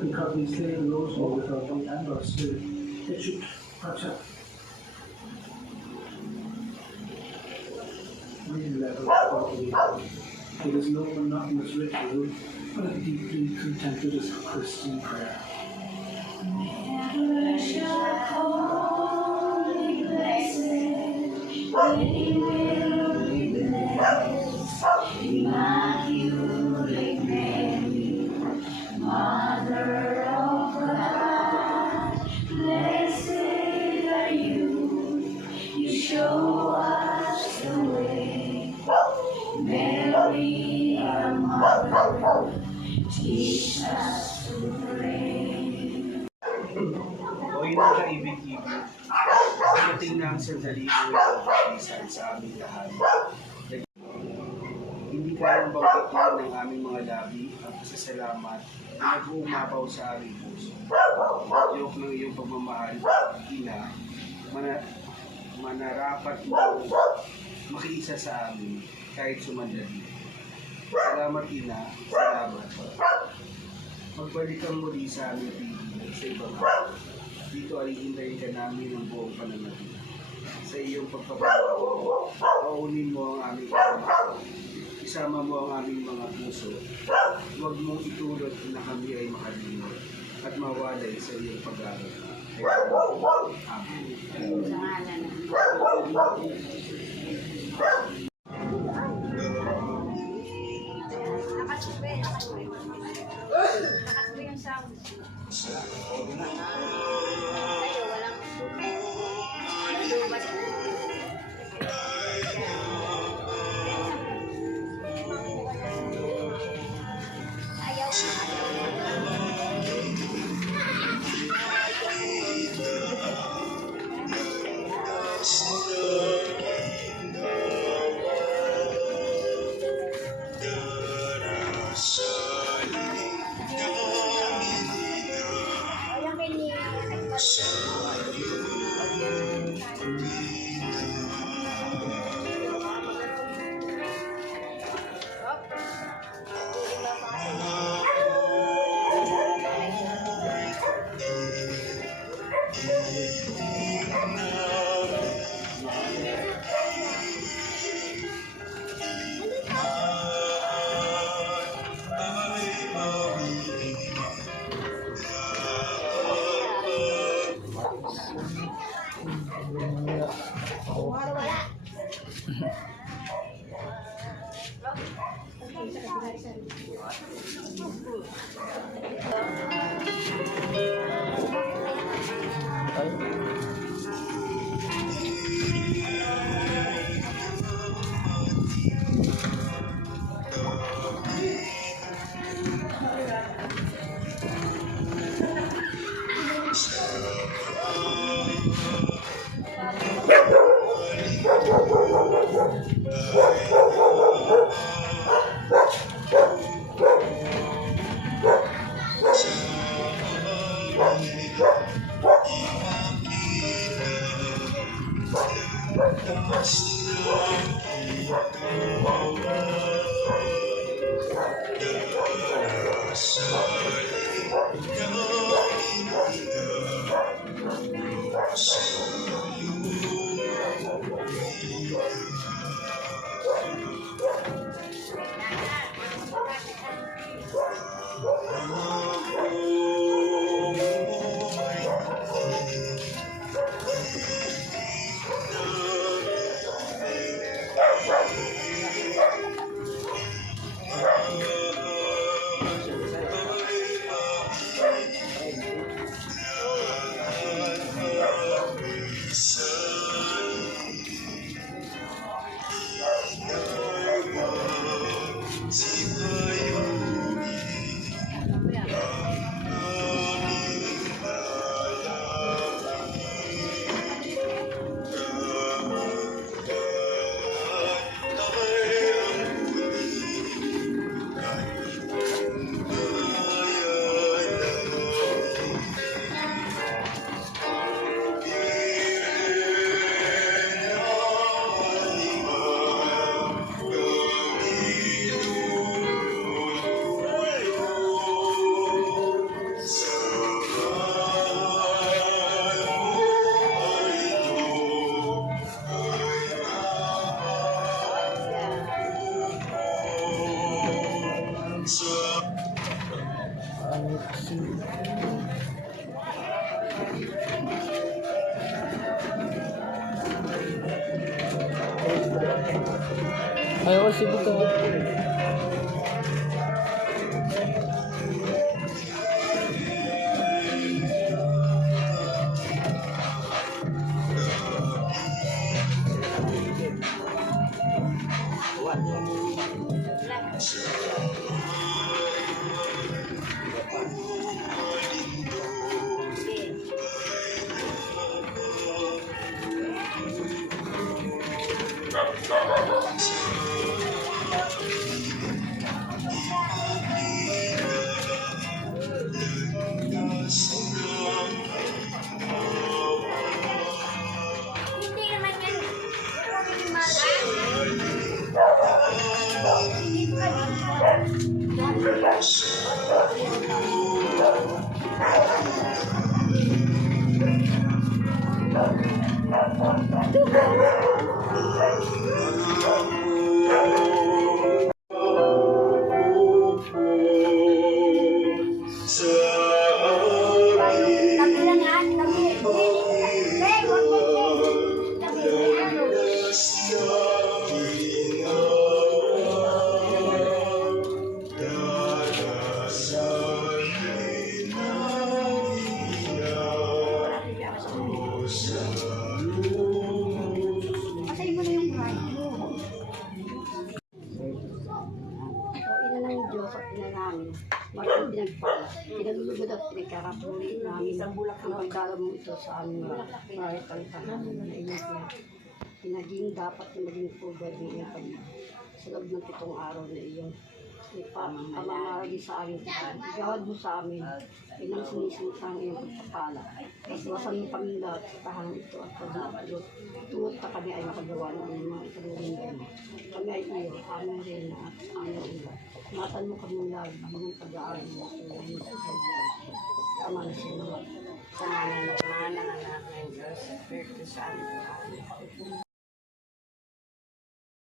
because we slay the rosary without the and our spirit. It should touch up. Real level of body. It is no monotonous ritual, but a deeply contemplative Christian prayer. Never shall holy blessed, we will be blessed. Immaculate Mary, Mother of God, blessed are you. You show us the way. Mary, our Mother, teach us to pray. O yun ang kaibig-ibig, pagdating na ang sandali mo ito pagkisan sa aming lahat. Hindi kayang bawgatin ng aming mga labi ang pasasalamat na nag-uumapaw sa aming puso. Yok ng iyong pagmamahal, Ina, manarapat mo makiisa sa amin kahit sumandali. Salamat, Ina, salamat. Magbalikan muli sa aming pigil sa ibang araw. Dito ay hintayin ka namin ng buong pananatili. Sa iyong pagpapagawa, paunin mo ang aming araw. Isama mo ang aming mga puso. Huwag mong itulot na kami ay makalimot at mawalay sa iyong pag-aaral. Amen. Nakasubay yung sound. Tayo, walang... Lubat. Ayaw. Ayaw kasi dito. Hindi naman yan. Hindi ka Tabi lang ha, tabi. Hey, wag mo. Tabi, ano? Patay mo na yung radio. So, ina ng Diyos at ina namin. Bakit pinagpala? Pinalulugod at pinagkakapuli namin ang pagdala mo ito sa aming mga kalitahan na iyong pinaging dapat na maging pugad ng iyong pag sa loob ng 7 araw na iyong pamamaragi sa aming tahan. Igawad mo sa amin, inang sinisintang iyong pagpapala. Iwasan mo kami lahat sa tahanang ito at pag-iulot. Tuwat na kami ay makagawa ng aming mga ikaluling mo. Kami ay iyo, aming reyna at aming ulat. Matan mo kami lagi ng pag-aaral mo sa iyo sa Panginoon. Tama na siya naman. Sa ngalan ng Ama, ng Anak, ng Diyos, Espiritu Santo. Amen.